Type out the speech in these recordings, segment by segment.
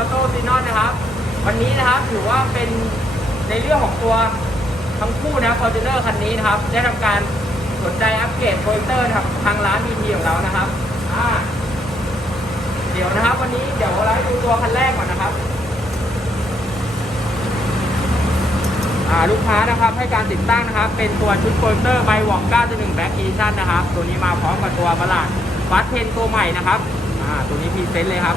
อโต้ซีนอนนะครับ วันนี้นะครับถือว่าเป็นในเรื่องของตัวทั้งคู่นะฟอร์จูเนอร์คันนี้นะครับ ได้ทำการสนใจอัปเกรดโปรเจคเตอร์ครับทางร้านดีทีของเรานะครับเดี๋ยวนะครับ วันนี้เดี๋ยวเราดูตัวคันแรกก่อนนะครับลูกค้านะครับให้การติดตั้งนะครับ เป็นตัวชุดโปรเตอร์ใบหวอก9.1แบ็กอีชั่นนะครับ ตัวนี้มาพร้อมกับตัวประหลาดฟัสเทนตัวใหม่นะครับตัวนี้พีเซนต์เลยครับ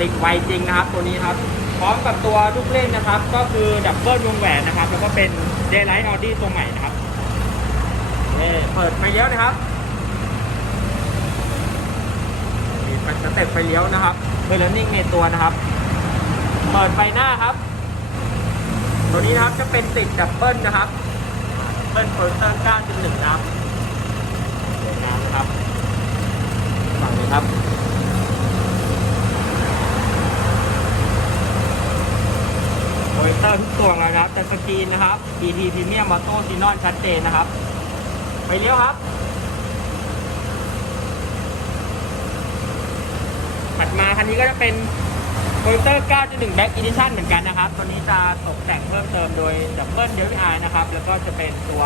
ติดไวจริงนะครับ ตัวนี้ครับ พร้อมกับตัวลูกเล่นนะครับ ก็คือดับเบิลวงแหวนนะครับ แล้วก็เป็นเดย์ไลท์ออดี้ตัวใหม่นะครับนี่เปิดไฟเลี้ยวนะครับมีสเต็ปไฟเลี้ยวนะครับเบลนิ่งในตัวนะครับ เปิดไฟหน้าครับ ตัวนี้นะครับจะเป็นติดดับเบิลนะครับดับเบิลโปรเตอร์9.1นะครับสวยงามนะครับฝั่งนี้ครับ โปรเจคเต อร์ทุกตัวเลยนะครับ แต่สกรีนนะครับ ET Premium Auto Xenon ชัดเจนนะครับ ไปเลี้ยวครับ ถัดมาคันนี้ก็จะเป็นโปรเจคเตอร์9.1 Black Edition เหมือนกันนะครับ ตัวนี้จะตกแต่งเพิ่มเติมโดย Double DVI นะครับ แล้วก็จะเป็นตัว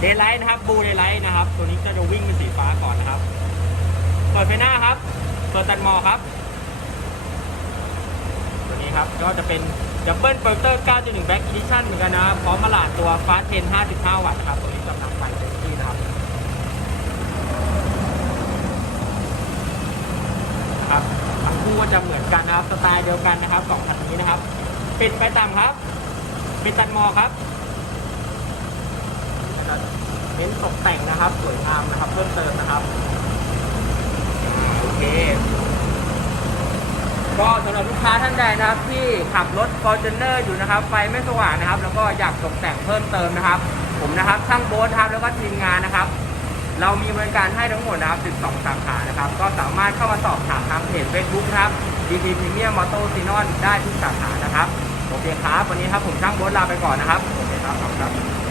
เดย์ไลท์นะครับบูเดย์ไลท์นะครับ ตัวนี้ก็จะวิ่งเป็นสีฟ้าก่อนนะครับ เปิดไฟหน้าครับ เปิดตันมอครับ ครับ ก็จะเป็น Double p r o j e c t o r 9.1 Black Edition เหมือนกันนะครับพร้อมมาหลาดตัว Fast 10 55 วัตต์ครับตัวนี้กำลังไฟเต็มที่นะครับครับทั้งคู่ก็จะเหมือนกันนะครับ สไตล์เดียวกันนะครับสองคันนี้นะครับ ปิดไปต่ำครับ ปิดตันมอครับนะครับเน้นตกแต่งนะครับ สวยงามนะครับ เพิ่มเติมนะครับอ่าโอเค ก็สำหรับลูกค้าท่านใดนะครับ ที่ขับรถ Fortuner อยู่นะครับ ไฟไม่สว่างนะครับ แล้วก็อยากตกแต่งเพิ่มเติมนะครับ ผมนะครับช่างโบ๊ทครับแล้วก็ทีมงานนะครับ เรามีบริการให้ทั้งหมดนะครับ 12 สาขานะครับ ก็สามารถเข้ามาสอบถามทางเพจ Facebook นะครับ DP Premium Moto s i n o n ได้ทุกสาขานะครับ โอเคครับ วันนี้ครับผมช่างโบ๊ทลาไปก่อนนะครับ โอเคครับขอบคุณครับ